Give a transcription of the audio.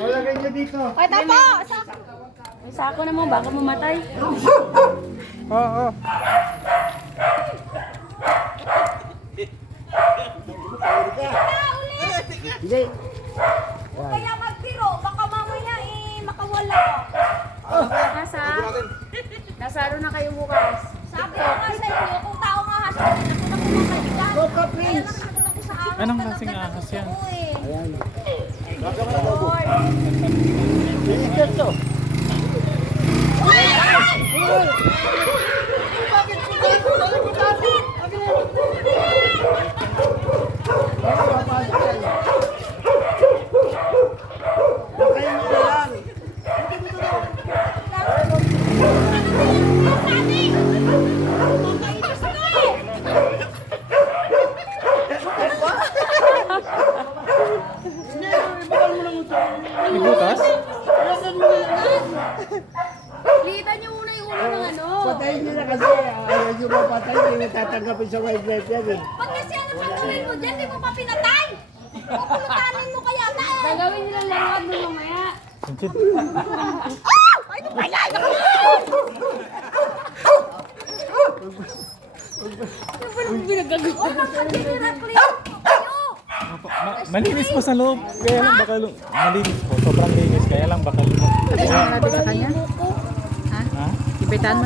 Lagay niyo dito. Ay, tapo! Sako! May sako na mo, baka mamatay. Oo. Hindi. Kaya magtiro, baka mamaya makawala. Nasa ano na kayo bukas? Sabi ko nga sa inyo, kung tao nga hasasin, ako na kumakaligay. Coca Kaya Prince. nakakatawa ko sa ahas. Anong na klaseng nagtatakot ahas yan? ako eh. Ayan. Lord. Ito to. May butas? Litan niyo muna yung ulo ng ano. Patayin niyo na kasi. Ayaw niyo mapatay. Hindi tatanggapin sa wildlife yan eh. Pag kasi ano gagawin mo dyan, di mo pa pinatay. Pupulutanin mo kaya na eh. Gagawin nila lahat mo mamaya. Ay, ano ba yan? Pinagagawa. Huwag kang patinira, please. Kayo. Malinis po sa loob. Kaya lang baka malinis po. Sobrang linis. Kaya lang baka lumot. Sabi mo natin sa kanya? Buko. Ha? Ibetan mo